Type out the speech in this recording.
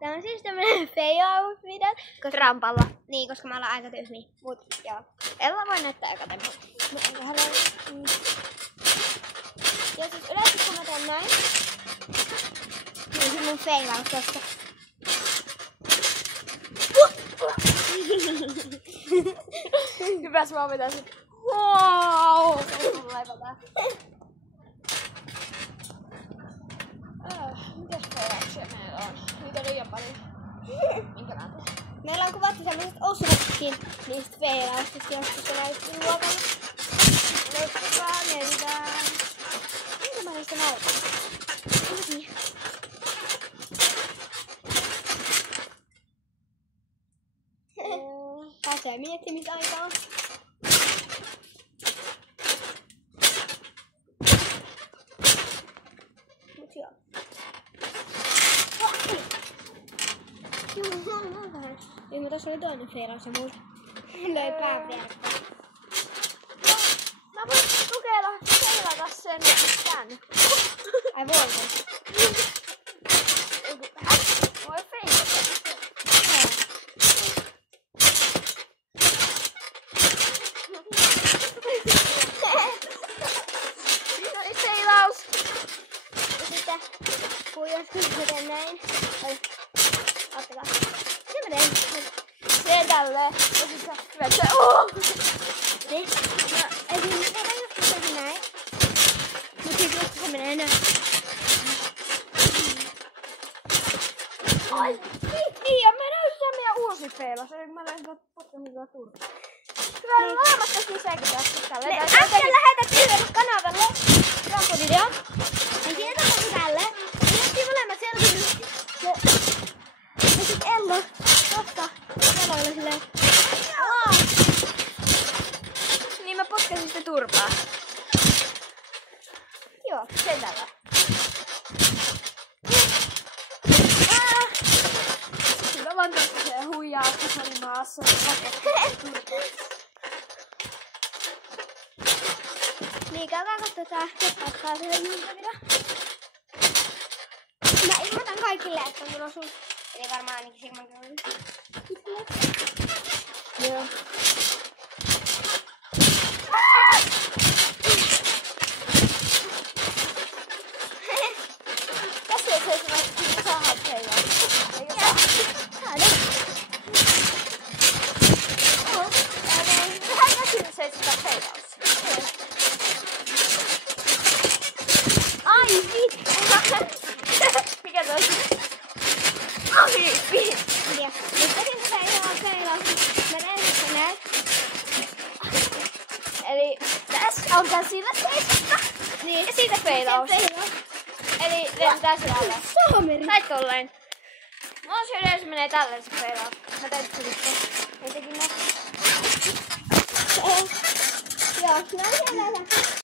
Tää on siis tämmönen fail-out-video. Trampalla. Niin, koska mä ollaan aika tyhmiä. Mut joo. Ella voi näyttää joka tempo. Ja siis yleensä kun mä teen näin, niin se mun fail-out tosta. Hyväs mä vetäisin. Wow! Mitäs fail-outsia meillä on? Niitä on liian paljon. Minkä mä teen? Meillä on kuvattu semmoset osuutkin niistä fail-outista, joskus se näytti luokalla. Löytyykää, mietitään. Minkä mä niistä näytän? Niin. Pääsee miettimisaikaan. Mut joo. Joo, tässä oli toinen feiraus ja mulla löi pää vierekkäin. Mä voin kokeilla seilata sen tän. Ai voiko? Voi feilata. No niin, seilaus. Ja sitten kun joskus mä teen näin. Ottakaa. Mitä mä teen? Teen tälleen. Ja sit sä hyvätkö se. Niin. No esimerkiksi mä teen joskus tehdä näin. Mut siis joskus se menee näin. Ai niin, ja me näytetään meidän uusi feilaus. Eli mä lähdin potkamaan turvaa. Hyvä, niin. Laamattaisiin sekin tässä tälleen. Äsken lähetät yhdelle kanavalle trampolideon. Niin siitä tuli tälle. Lähtiin molemmat selviin. Ja sit Ello tosta jaloilla silleen. Niin mä potkasin sitä turpaa. Joo, Sen tällä. Kyllä vaan tästä huijaa, kun se oli maassa. Niin, käykää katsotaan, katsotaan siellä YouTube-video. Mä ilmoitan kaikille, että on tulossa uusi. Eli varmaan ainakin Sigman kanssa. Joo. Tässä ei se vaikka saada feilaa. Eikö saa? Saada. Vähän näkyy se sitä feilaus. Ai vittu! Mikä se on? Ai vittu! Ja nyt tekin tätä ihan feilaus. Mä teen sitten näin. Eli tässä on käsillä seisota. Niin. Ja siitä feilaus. Eli lentää sieltä. Saameri! Tai tolleen. Mun se yleensä menee tälleen se feilaus. Mä täytyy selittää. Ei tekin näin. Joo, mä en